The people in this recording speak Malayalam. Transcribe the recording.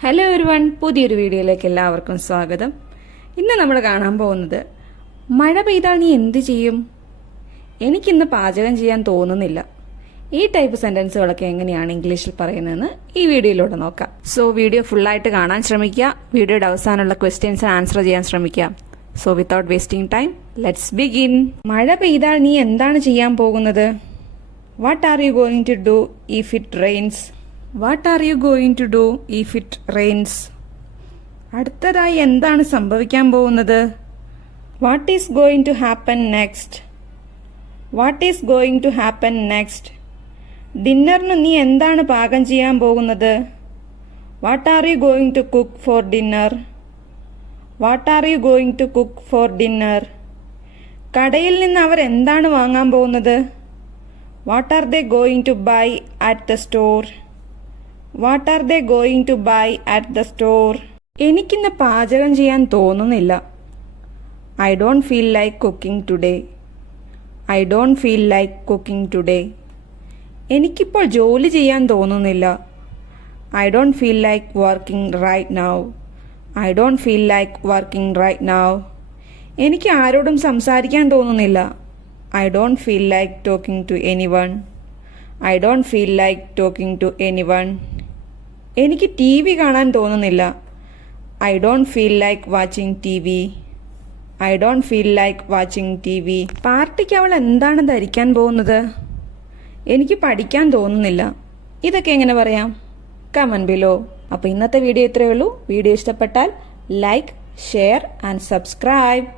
ഹലോ എവരിവൺ, പുതിയൊരു വീഡിയോയിലേക്ക് എല്ലാവർക്കും സ്വാഗതം. ഇന്ന് നമ്മൾ കാണാൻ പോകുന്നത് മഴ പെയ്താൽ നീ എന്ത് ചെയ്യും? എനിക്കിന്ന് പാചകം ചെയ്യാൻ തോന്നുന്നില്ല. ഈ ടൈപ്പ് സെന്റൻസുകളൊക്കെ എങ്ങനെയാണ് ഇംഗ്ലീഷിൽ പറയുന്നതെന്ന് ഈ വീഡിയോയിലൂടെ നോക്കാം. സോ വീഡിയോ ഫുള്ളായിട്ട് കാണാൻ ശ്രമിക്കുക. വീഡിയോയുടെ അവസാനമുള്ള ക്വസ്റ്റ്യൻസ് ആൻസർ ചെയ്യാൻ ശ്രമിക്കുക. So without wasting time, let's begin. മഴ പെയ്താൽ നീ എന്താണ് ചെയ്യാൻ പോകുന്നത്? What are you going to do if it rains? What are you going to do if it rains? അടുത്തതായി എന്താണ് സംഭവിക്കാൻ പോകുന്നത്? What is going to happen next? What is going to happen next? ഡിന്നറിന് നീ എന്താണ് പാകം ചെയ്യാൻ പോകുന്നത്? What are you going to cook for dinner? What are you going to cook for dinner? കടയിൽ നിന്ന് അവർ എന്താണ് വാങ്ങാൻ പോകുന്നത്? What are they going to buy at the store? What are they going to buy at the store? എനിക്കിന്ന് പാചകം ചെയ്യാൻ തോന്നുന്നില്ല. I don't feel like cooking today. I don't feel like cooking today. എനിക്കിപ്പോൾ ജോലി ചെയ്യാൻ തോന്നുന്നില്ല. I don't feel like working right now. I don't feel like working right now. എനിക്ക് ആരോടും സംസാരിക്കാൻ തോന്നുന്നില്ല. I don't feel like talking to anyone. I don't feel like talking to anyone. എനിക്ക് ടി വി കാണാൻ തോന്നുന്നില്ല. I don't feel like watching T V. I don't feel like watching T V. പാർട്ടിക്ക് അവൾ എന്താണ് ധരിക്കാൻ പോകുന്നത്? എനിക്ക് പഠിക്കാൻ തോന്നുന്നില്ല. ഇതൊക്കെ എങ്ങനെ പറയാം? Comment below. അപ്പോൾ ഇന്നത്തെ വീഡിയോ ഇത്രയേ ഉള്ളൂ. വീഡിയോ ഇഷ്ടപ്പെട്ടാൽ ലൈക്ക്, ഷെയർ ആൻഡ് സബ്സ്ക്രൈബ്.